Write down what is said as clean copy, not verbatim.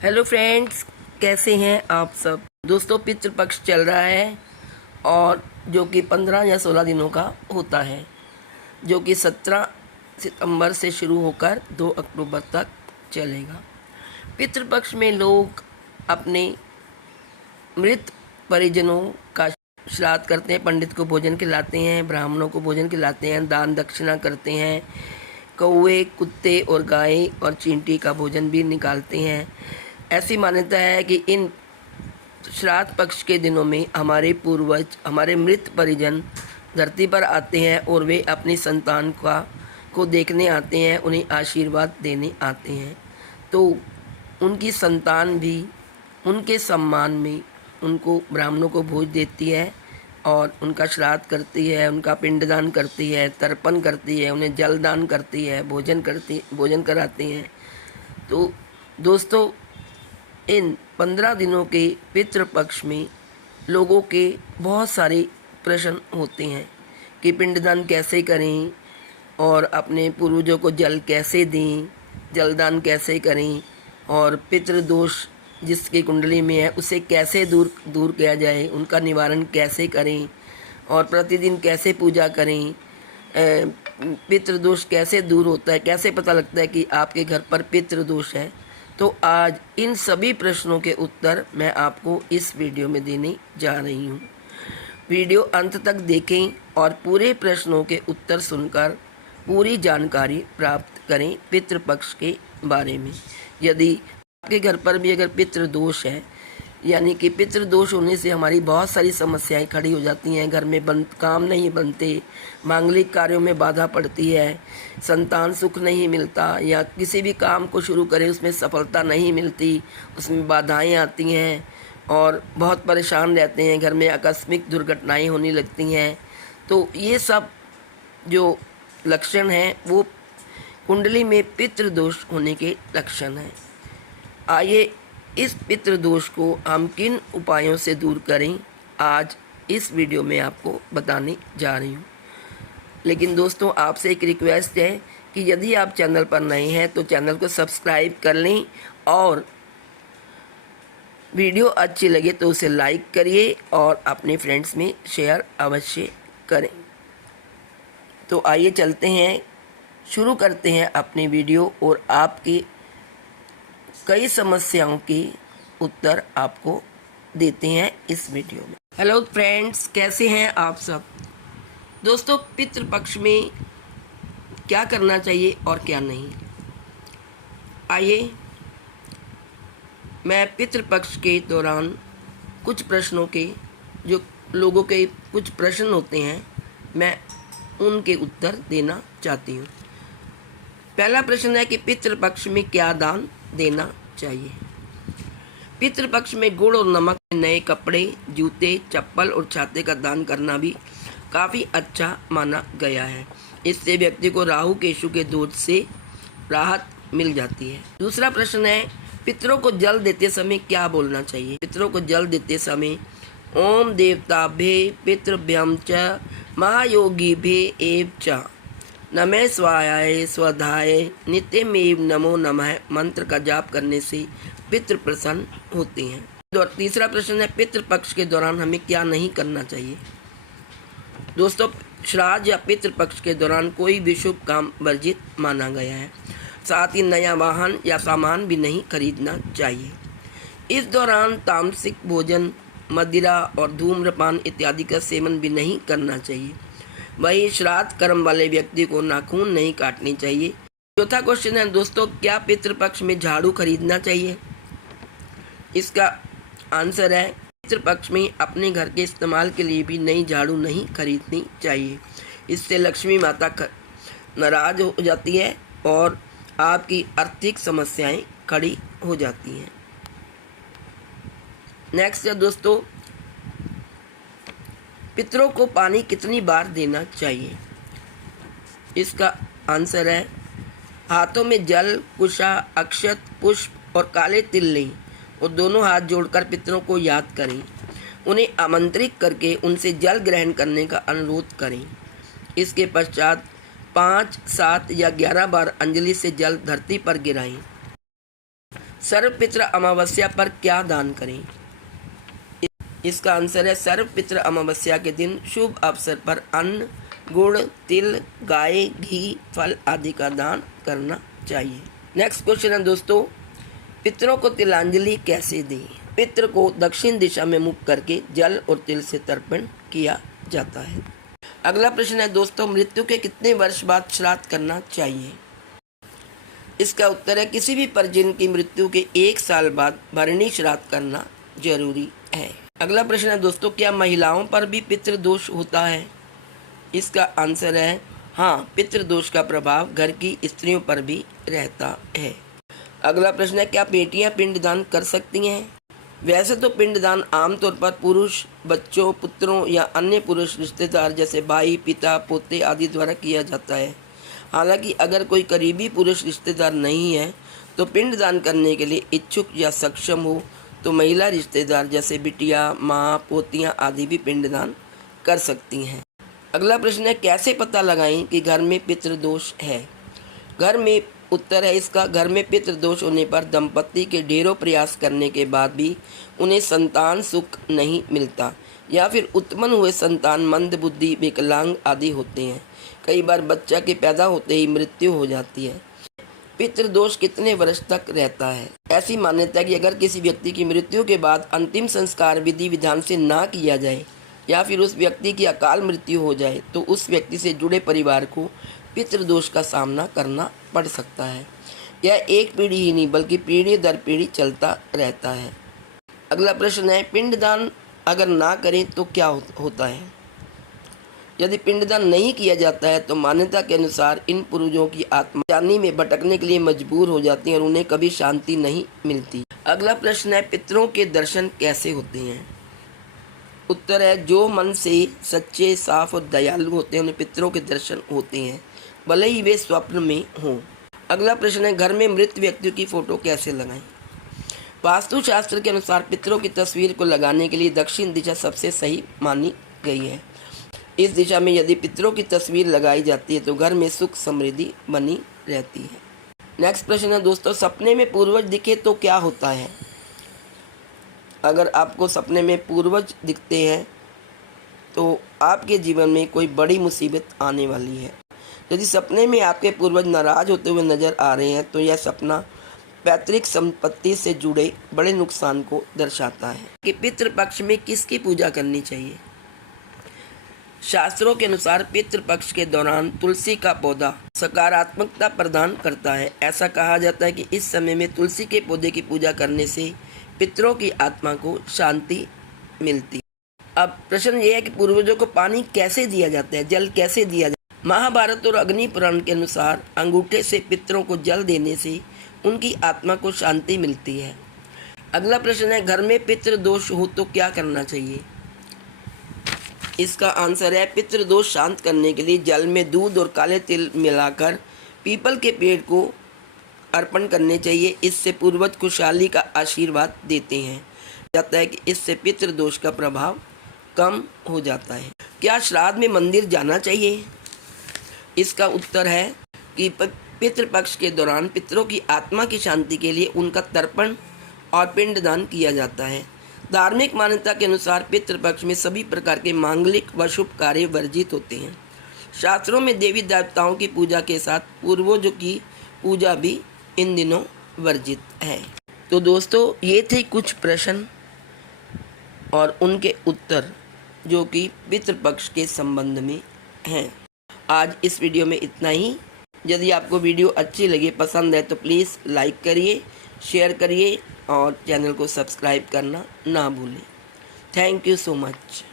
Hello friends, कैसे हैं आप सब। दोस्तों, पितृपक्ष चल रहा है और जो कि 15 या 16 दिनों का होता है, जो कि 17 सितंबर से शुरू होकर 2 अक्टूबर तक चलेगा। पितृपक्ष में लोग अपने मृत परिजनों का श्राद्ध करते हैं, पंडित को भोजन खिलाते हैं, ब्राह्मणों को भोजन खिलाते हैं, दान दक्षिणा करते हैं, कौवे, कुत्ते और गाय और चींटी का भोजन भी निकालते हैं। ऐसी मान्यता है कि इन श्राद्ध पक्ष के दिनों में हमारे पूर्वज, हमारे मृत परिजन धरती पर आते हैं और वे अपनी संतान को देखने आते हैं, उन्हें आशीर्वाद देने आते हैं। तो उनकी संतान भी उनके सम्मान में उनको ब्राह्मणों को भोज देती है और उनका श्राद्ध करती है, उनका पिंडदान करती है, तर्पण करती है, उन्हें जलदान करती है, भोजन कराती हैं। तो दोस्तों, इन 15 दिनों के पितृपक्ष में लोगों के बहुत सारे प्रश्न होते हैं कि पिंडदान कैसे करें और अपने पूर्वजों को जल कैसे दें, जलदान कैसे करें और पितृदोष जिसकी कुंडली में है उसे कैसे दूर किया जाए, उनका निवारण कैसे करें और प्रतिदिन कैसे पूजा करें, पितृदोष कैसे दूर होता है, कैसे पता लगता है कि आपके घर पर पितृदोष है। तो आज इन सभी प्रश्नों के उत्तर मैं आपको इस वीडियो में देने जा रही हूँ। वीडियो अंत तक देखें और पूरे प्रश्नों के उत्तर सुनकर पूरी जानकारी प्राप्त करें पितृपक्ष के बारे में। यदि आपके घर पर भी अगर पितृदोष है, यानी कि पितृदोष होने से हमारी बहुत सारी समस्याएं खड़ी हो जाती हैं, घर में काम नहीं बनते, मांगलिक कार्यों में बाधा पड़ती है, संतान सुख नहीं मिलता या किसी भी काम को शुरू करें उसमें सफलता नहीं मिलती, उसमें बाधाएं आती हैं और बहुत परेशान रहते हैं, घर में आकस्मिक दुर्घटनाएं होने लगती हैं। तो ये सब जो लक्षण हैं वो कुंडली में पितृदोष होने के लक्षण हैं। आइए इस पितृदोष को हम किन उपायों से दूर करें, आज इस वीडियो में आपको बताने जा रही हूँ। लेकिन दोस्तों, आपसे एक रिक्वेस्ट है कि यदि आप चैनल पर नए हैं तो चैनल को सब्सक्राइब कर लें और वीडियो अच्छी लगे तो उसे लाइक करिए और अपने फ्रेंड्स में शेयर अवश्य करें। तो आइए चलते हैं, शुरू करते हैं अपनी वीडियो और आपकी कई समस्याओं के उत्तर आपको देते हैं इस वीडियो में। हेलो फ्रेंड्स, कैसे हैं आप सब। दोस्तों, पितृपक्ष में क्या करना चाहिए और क्या नहीं, आइए मैं पितृपक्ष के दौरान कुछ प्रश्नों के, जो लोगों के कुछ प्रश्न होते हैं, मैं उनके उत्तर देना चाहती हूँ। पहला प्रश्न है कि पितृपक्ष में क्या दान देना चाहिए। पितृपक्ष में गुड़ और नमक, नए कपड़े, जूते, चप्पल और छाते का दान करना भी काफ़ी अच्छा माना गया है। इससे व्यक्ति को राहु केतु के दोष से राहत मिल जाती है। दूसरा प्रश्न है, पितरों को जल देते समय क्या बोलना चाहिए। पितरों को जल देते समय ओम देवताभ्ये पितृभ्यं च महायोगिभ्ये एव च नमः स्वाहाय स्वधाय नित्यमेव नमो नमः मंत्र का जाप करने से पितृ प्रसन्न होते हैं। और तीसरा प्रश्न है, पितृपक्ष के दौरान हमें क्या नहीं करना चाहिए। दोस्तों, श्राद्ध या पितृपक्ष के दौरान कोई भी शुभ काम वर्जित माना गया है। साथ ही नया वाहन या सामान भी नहीं खरीदना चाहिए। इस दौरान तामसिक भोजन, मदिरा और धूम्रपान इत्यादि का सेवन भी नहीं करना चाहिए। वही श्राद्ध कर्म वाले व्यक्ति को नाखून नहीं काटनी चाहिए। चौथा क्वेश्चन है दोस्तों, क्या पितृपक्ष में झाड़ू खरीदना चाहिए। इसका आंसर है, पितृपक्ष में अपने घर के इस्तेमाल के लिए भी नई झाड़ू नहीं खरीदनी चाहिए। इससे लक्ष्मी माता नाराज हो जाती है और आपकी आर्थिक समस्याएं खड़ी हो जाती हैं। नेक्स्ट है दोस्तों, पितरों को पानी कितनी बार देना चाहिए। इसका आंसर है, हाथों में जल, कुशा, अक्षत, पुष्प और काले तिल लें और दोनों हाथ जोड़कर पितरों को याद करें। उन्हें आमंत्रित करके उनसे जल ग्रहण करने का अनुरोध करें। इसके पश्चात 5, 7 या 11 बार अंजलि से जल धरती पर गिराएं। सर्वपित्र अमावस्या पर क्या दान करें? इसका आंसर है सर्वपित्र अमावस्या के दिन शुभ अवसर पर अन्न, गुड़, तिल, गाय, घी, फल आदि का दान करना चाहिए। नेक्स्ट क्वेश्चन है दोस्तों, पितरों को तिलांजलि कैसे दें? पितृ को दक्षिण दिशा में मुख करके जल और तिल से तर्पण किया जाता है। अगला प्रश्न है दोस्तों, मृत्यु के कितने वर्ष बाद श्राद्ध करना चाहिए? इसका उत्तर है किसी भी परिजन की मृत्यु के 1 साल बाद भरणी श्राद्ध करना जरूरी है। अगला प्रश्न है दोस्तों, क्या महिलाओं पर भी पितृदोष होता है? इसका आंसर है हाँ, पितृदोष का प्रभाव घर की स्त्रियों पर भी रहता है। अगला प्रश्न है, क्या बेटियां पिंडदान कर सकती हैं? वैसे तो पिंडदान आमतौर पर पुरुष, बच्चों, पुत्रों या अन्य पुरुष रिश्तेदार जैसे भाई, पिता, पोते आदि द्वारा किया जाता है। हालांकि अगर कोई करीबी पुरुष रिश्तेदार नहीं है तो पिंडदान करने के लिए इच्छुक या सक्षम हो तो महिला रिश्तेदार जैसे बिटिया, माँ, पोतियाँ आदि भी पिंडदान कर सकती हैं। अगला प्रश्न है, कैसे पता लगाएं कि घर में पितृदोष है? उत्तर है इसका, घर में पितृदोष होने पर दंपति के ढेरों प्रयास करने के बाद भी उन्हें संतान सुख नहीं मिलता या फिर उत्पन्न हुए संतान मंदबुद्धि, विकलांग आदि होते हैं। कई बार बच्चा के पैदा होते ही मृत्यु हो जाती है। पितृदोष कितने वर्ष तक रहता है? ऐसी मान्यता है कि अगर किसी व्यक्ति की मृत्यु के बाद अंतिम संस्कार विधि विधान से ना किया जाए या फिर उस व्यक्ति की अकाल मृत्यु हो जाए तो उस व्यक्ति से जुड़े परिवार को पितृदोष का सामना करना पड़ सकता है। यह एक पीढ़ी ही नहीं बल्कि पीढ़ी दर पीढ़ी चलता रहता है। अगला प्रश्न है, पिंडदान अगर ना करें तो क्या होता है? यदि पिंडदान नहीं किया जाता है तो मान्यता के अनुसार इन पूर्वजों की आत्मा जानी में भटकने के लिए मजबूर हो जाती है और उन्हें कभी शांति नहीं मिलती। अगला प्रश्न है, पितरों के दर्शन कैसे होते हैं? उत्तर है, जो मन से सच्चे, साफ और दयालु होते हैं उन्हें पितरों के दर्शन होते हैं, भले ही वे स्वप्न में हों। अगला प्रश्न है, घर में मृत व्यक्ति की फोटो कैसे लगाएं? वास्तुशास्त्र के अनुसार पितरों की तस्वीर को लगाने के लिए दक्षिण दिशा सबसे सही मानी गई है। इस दिशा में यदि पितरों की तस्वीर लगाई जाती है तो घर में सुख समृद्धि बनी रहती है। नेक्स्ट प्रश्न है दोस्तों, सपने में पूर्वज दिखे तो क्या होता है? अगर आपको सपने में पूर्वज दिखते हैं तो आपके जीवन में कोई बड़ी मुसीबत आने वाली है। यदि सपने में आपके पूर्वज नाराज होते हुए नजर आ रहे हैं तो यह सपना पैतृक संपत्ति से जुड़े बड़े नुकसान को दर्शाता है। कि पितृपक्ष में किसकी पूजा करनी चाहिए? शास्त्रों के अनुसार पितृपक्ष के दौरान तुलसी का पौधा सकारात्मकता प्रदान करता है। ऐसा कहा जाता है कि इस समय में तुलसी के पौधे की पूजा करने से पितरों की आत्मा को शांति मिलती है। अब प्रश्न ये है कि पूर्वजों को पानी कैसे दिया जाता है, जल कैसे दिया जाता है? महाभारत और अग्नि पुराण के अनुसार अंगूठे से पितरों को जल देने से उनकी आत्मा को शांति मिलती है। अगला प्रश्न है, घर में पितृदोष हो तो क्या करना चाहिए? इसका आंसर है, पितृदोष शांत करने के लिए जल में दूध और काले तिल मिलाकर पीपल के पेड़ को अर्पण करने चाहिए। इससे पूर्वज खुशहाली का आशीर्वाद देते हैं। जाता है कि इससे पितृदोष का प्रभाव कम हो जाता है। क्या श्राद्ध में मंदिर जाना चाहिए? इसका उत्तर है कि पितृपक्ष के दौरान पितरों की आत्मा की शांति के लिए उनका तर्पण और पिंडदान किया जाता है। धार्मिक मान्यता के अनुसार पितृपक्ष में सभी प्रकार के मांगलिक व शुभ कार्य वर्जित होते हैं। शास्त्रों में देवी देवताओं की पूजा के साथ पूर्वजों की पूजा भी इन दिनों वर्जित है। तो दोस्तों, ये थे कुछ प्रश्न और उनके उत्तर जो कि पितृपक्ष के संबंध में हैं। आज इस वीडियो में इतना ही। यदि आपको वीडियो अच्छी लगे, पसंद है तो प्लीज़ लाइक करिए, शेयर करिए और चैनल को सब्सक्राइब करना ना भूलें। Thank you so much.